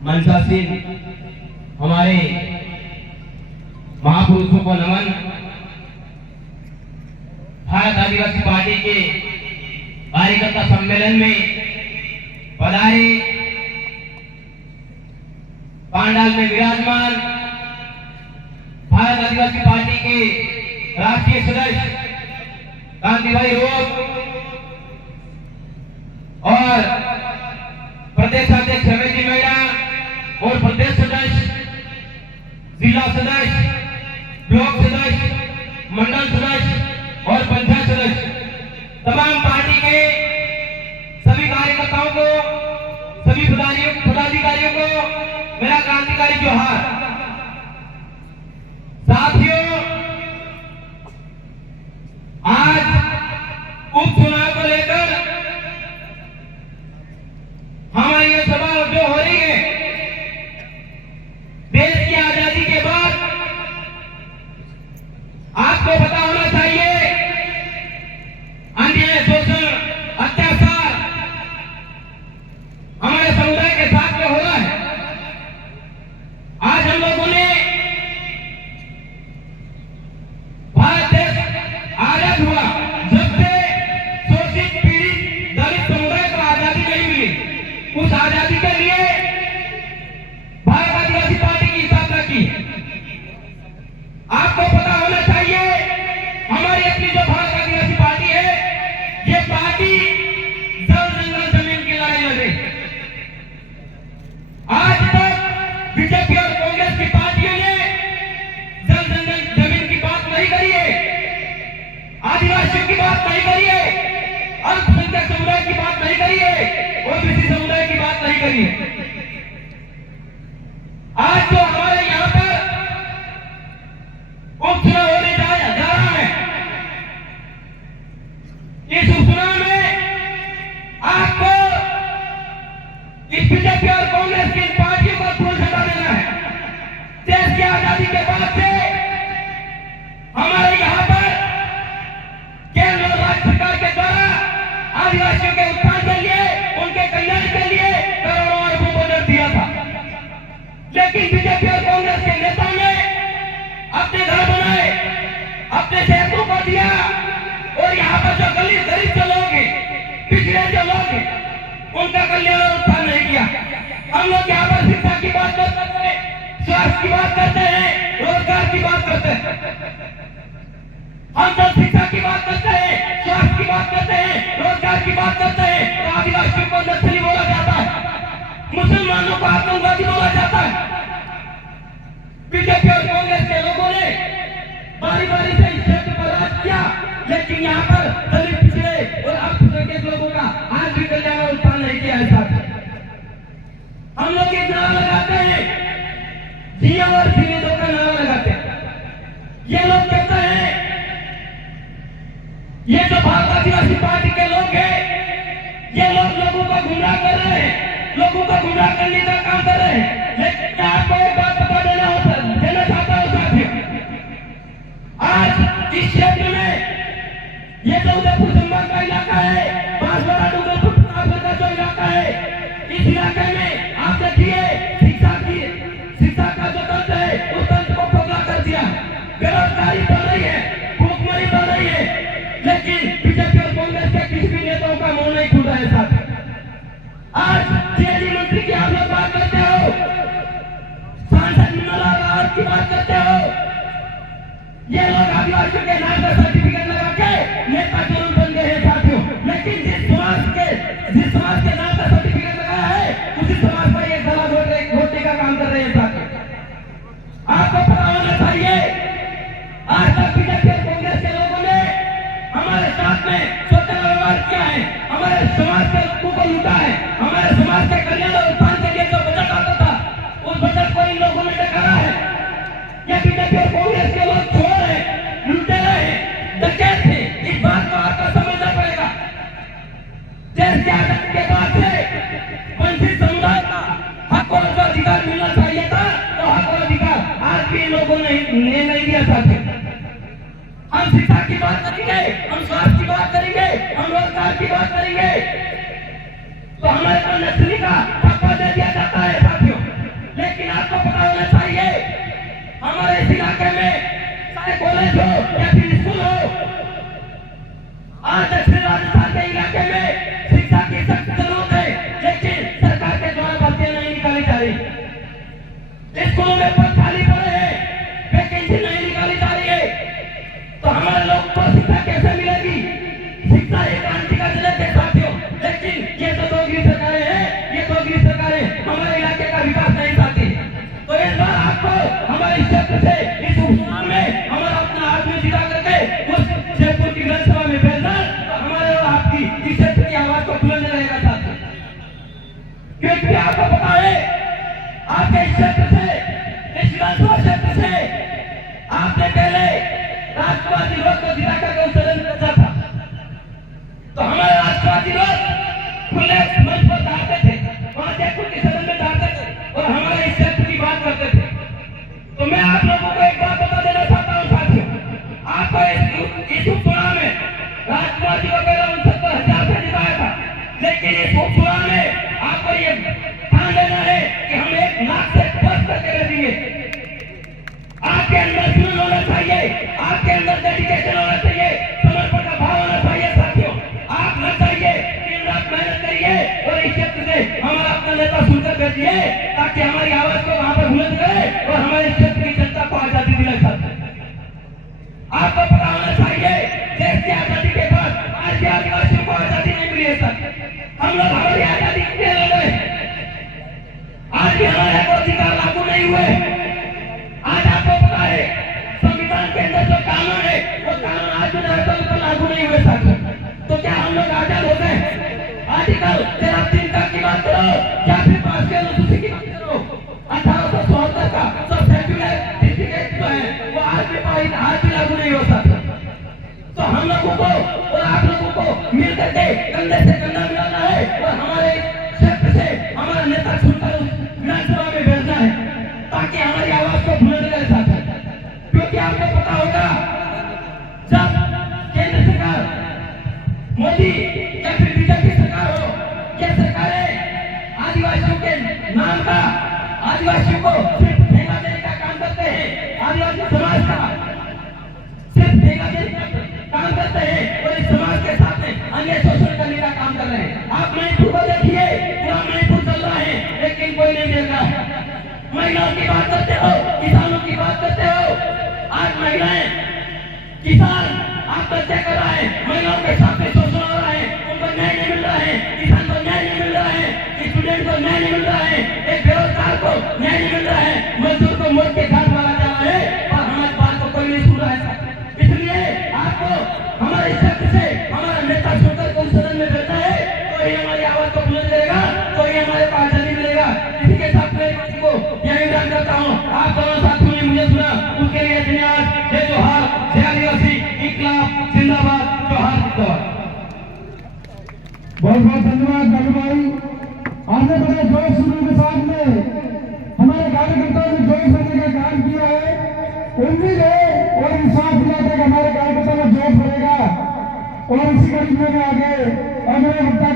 मंचासीन हमारे महापुरुषों को नमन। भारत आदिवासी पार्टी के कार्यकर्ता सम्मेलन में पधारे, पांडाल में विराजमान भारत आदिवासी पार्टी के राष्ट्रीय सदस्य कांतिभाई रोग और प्रदेश अध्यक्ष रमेश जी मेहरा और प्रदेश सदस्य, जिला सदस्य, ब्लॉक सदस्य, मंडल सदस्य और पंचायत सदस्य, तमाम पार्टी के सभी कार्यकर्ताओं को, सभी पदाधिकारियों को मेरा क्रांतिकारी जोहार। साथियों, आज उपचुनाव को लेकर हमारी ये सभा जो हो रही है, देश की आजादी के बाद आपको पता होना चाहिए अन्याय, शोषण, अत्याचार हमारे समुदाय के साथ में हो रहा है। आज हम लोगों ने भारत देश आजाद हुआ, जब से शोषित, पीड़ित, दलित समुदाय को आजादी नहीं मिली, उस आजादी के लिए भारत आदिवासी पार्टी की स्थापना की। आपको पता होना चाहिए हमारी अपनी जो भारत आदिवासी पार्टी है, ये पार्टी जल जंगल जमीन की लड़ाई लड़े। आज तक बीजेपी और कांग्रेस की पार्टियों ने जल जंगल जमीन की बात नहीं करी है, आदिवासियों की बात नहीं करी है, अल्पसंख्यक समुदाय की बात नहीं करी है, ओबीसी समुदाय की बात नहीं करी है। आज जो हमारे यहाँ पर उपचुनाव होने जा रहा है, इस उपचुनाव में आपको इस बीजेपी और कांग्रेस की पार्टियों को धूल हटा देना है। देश की आजादी के बाद से हमारे यहाँ पर केंद्र और राज्य सरकार के द्वारा आदिवासियों के उत्थान के लिए, उनके कल्याण के लिए करोड़ों अरबों बजट दिया था, लेकिन बीजेपी और कांग्रेस के नेताओं ने अपने घर बनाए, अपने शहरों को दिया और यहाँ पर जो गरीब जो लोग हैं, पिछड़े जो लोग हैं, उनका कल्याण और उत्थान नहीं किया। हम लोग यहाँ पर शिक्षा की बात करते हैं, स्वास्थ्य की बात करते हैं, रोजगार की बात करते हैं। हम जब शिक्षा की बात करते हैं, स्वास्थ्य की बात करते हैं, रोजगार की बात करते हैं, तो आदिवासियों को नक्सली बोला जाता है, मुसलमानों को आतंकवादी बोला जाता है। बीजेपी और कांग्रेस के लोगों ने बारी बारी से इस क्षेत्र पर राज किया, लेकिन यहाँ पर दलित, पिछड़े और अल्पसंख्यक लोगों का आज भी कल्याण और उत्थान नहीं किया है। साथ हम लोग एक नारा लगाते हैं, जिया और जीने दो का नारा लगाते हैं। ये लोग कहते हैं, ये जो भारत आदिवासी पार्टी के लोग हैं, ये लोग लोगों को गुमराह कर रहे हैं, लोगों को गुमराह करने का काम कर रहे हैं। लेकिन आपको एक बात बता देना चाहता हूं साथियों, आज इस क्षेत्र में ये जो उदयपुर संभाग का इलाका है, बांसवाड़ा डूंगरपुर का जो इलाका है, इस इलाके में आप देखिए शिक्षा का जो तंत्र है, उस तंत्र को खोखला कर दिया। बेरोजगारी बढ़ रही है, भूखमरी बढ़ रही है, लेकिन बीजेपी और कांग्रेस के किसी भी नेताओं का मुंह नहीं खुल रहा है। साथ आज जेडी मंत्री की आप लोग बात करते हो, सांसद निर्मला की बात करते हो, ये लोग आदिवासियों के नाम पर सर्टिफिकेट लगा के नेता जरूर बन गए हैं साथियों, लेकिन जिस समाज के नाम पर सर्टिफिकेट लगाया है, उसी समाज पर ये गला घोटने का काम कर रहे हैं साथियों। आपको पता होना चाहिए, आज तक बीजेपी और कांग्रेस के लोगों ने हमारे साथ में स्वतंत्र व्यवहार किया है, हमारे समाज के लोगों को लूटा है, हमारे समाज के कल्याण और उत्थान के लिए जो बजट आता था, उस बजट को इन लोगों ने डकारा है। ये बीजेपी और कांग्रेस के लोग चोर हैं, लुटेरे हैं, डकैत हैं, इस बात को आपको समझना पड़ेगा। देश के आजादी के बाद से वंचित समुदाय का हक और जो अधिकार मिलना चाहिए था, तो हक और अधिकार आज भी इन लोगों ने नहीं दिया साथियों। हम शिक्षा की बात करेंगे, हम स्वास्थ्य की बात करेंगे, हम रोजगार की बात करेंगे, तो हमारे पर नक्सली का ठप्पा दे दिया जाता है साथियों। इलाके में चाहे कॉलेज हो या फिर स्कूल हो, आज दक्षिण राजस्थान के इलाके में शिक्षा की सख्त जरूरत है, लेकिन सरकार के द्वारा भर्तियां नहीं निकाली जा रही। स्कूलों में पद खाली पड़े हैं, वैकेंसी नहीं निकाली जा रही है, तो हमारे लोग को शिक्षा कैसे मिलेगी? शिक्षा एक क्रांति का जनक है साथियों, लेकिन ये तो दोगली सरकारें हैं, ये दोगली सरकारें हमारे इलाके का विकास नहीं चाहती। तो इस बार आपको हमारे क्षेत्र से इस उपचुनाव में हमारा अपना आदमी जिता करके उस जयपुर की विधानसभा में भेजना, तो हमारे और आपकी इस क्षेत्र की आवाज को बुलंद रहेगा साथियों। क्योंकि आपको पता है आपके इस क्षेत्र से, इस विधानसभा क्षेत्र से आपने पहले राष्ट्रवादी लोग को जिता करके सदन में रखा था, तो हमारे राष्ट्रवादी लोग खुले मंच पर जाते थे, वहां जयपुर के सदन में जाते थे और हमारे इस क्षेत्र की बात करते थे। तो मैं आप लोगों को एक बात बता देना चाहता हूँ साथियों, आपको इस उपचुनाव में राष्ट्रवादी वगैरह 69,000 से जिताया था, लेकिन इस उपचुनाव में आपको ये ध्यान देना है कि हम 1 लाख से बस करके रहेंगे। आपके अंदर जुनून होना चाहिए, आपके अंदर डेडिकेशन होना चाहिए, समर्पण का भाव होना चाहिए साथियों। आप न चाहिए दिन रात मेहनत करिए और इस क्षेत्र से हमारा अपना नेता सुनकर भेजिए, ताकि हमारी आवाज को वहां पर बुलंद करे और हमारे क्षेत्र की जनता को आजादी दिलाए साथियों। आपको पता होना चाहिए देश की आजादी के बाद आज भी आदिवासियों को आजादी नहीं मिली है सर। हम लोग हमारी आजादी के लिए लड़े, आज भी हमारे को अधिकार लागू नहीं हुए। आज आपको पता है संविधान के अंदर जो कानून है वो कानून आज भी लागू नहीं हुए साथियों। तो क्या हम लोग आजाद हो गए? आर्टिकल 13(3) की बात करो या फिर पास के अनुसूची की बात करो, 1874 का सब सर्टिफिकेट जो है वो आज भी लागू नहीं हो सकता। तो हम लोगों को और आप लोगों को मिल करके कंधे से कंधा मिलाना है और हमारे क्षेत्र से हमारा नेता चुनकर विधानसभा में भेजना है, ताकि हमारी आवाज को बुलंद करे साथियों। क्योंकि आपको पता होगा जब केंद्र सरकार मोदी या फिर बीजेपी सरकार हो, ये सरकारें आदिवासियों के नाम का आदिवासियों को सिर्फ ठेका देने का काम करते हैं, आदिवासी समाज का सिर्फ ठेका देने का काम करते हैं और इस समाज के साथ में अन्य शोषण करने का काम कर रहे हैं। आप मणिपुर को देखिए, पूरा मणिपुर चल रहा है, लेकिन कोई नहीं देख रहा है। महिलाओं की बात करते हो, किसानों की बात करते हो, आज महिलाएं किसान आत्महत्या कर रहा है, महिलाओं के साथ में शोषण हो रहा है, उनको न्याय नहीं मिल रहा है, किसान को न्याय नहीं मिल रहा है, स्टूडेंट को न्याय नहीं मिल रहा है, एक बेरोजगार को न्याय नहीं मिल रहा है, मजदूर को मौत के घाट मारा जा रहा है और हमारी बात को कोई नहीं सुन रहा है। इसलिए आपको हमारे क्षेत्र से हमारा नेता सुनकर को सदन में बैठा है, तो ये हमारी आवाज को बुलंद करेगा, तो ये हमारे को आजादी मिलेगा। इसी के साथ मैं को यही विधान करता हूँ। आप दोनों साथियों ने मुझे सुना, उसके लिए धन्यवाद। जय जोहार, जय आदिवासी, इंकलाब जिंदाबाद, जोहार जिंदाबाद। बहुत बहुत धन्यवाद बाबू भाई। आपने बड़े जोश शुरू के साथ में हमारे कार्यकर्ताओं ने जोश भरने का काम किया है। उम्मीद है और विश्वास दिलाता है कि हमारे कार्यकर्ताओं में जोश बढ़ेगा और इसी कड़ी में आगे अगले वक्ता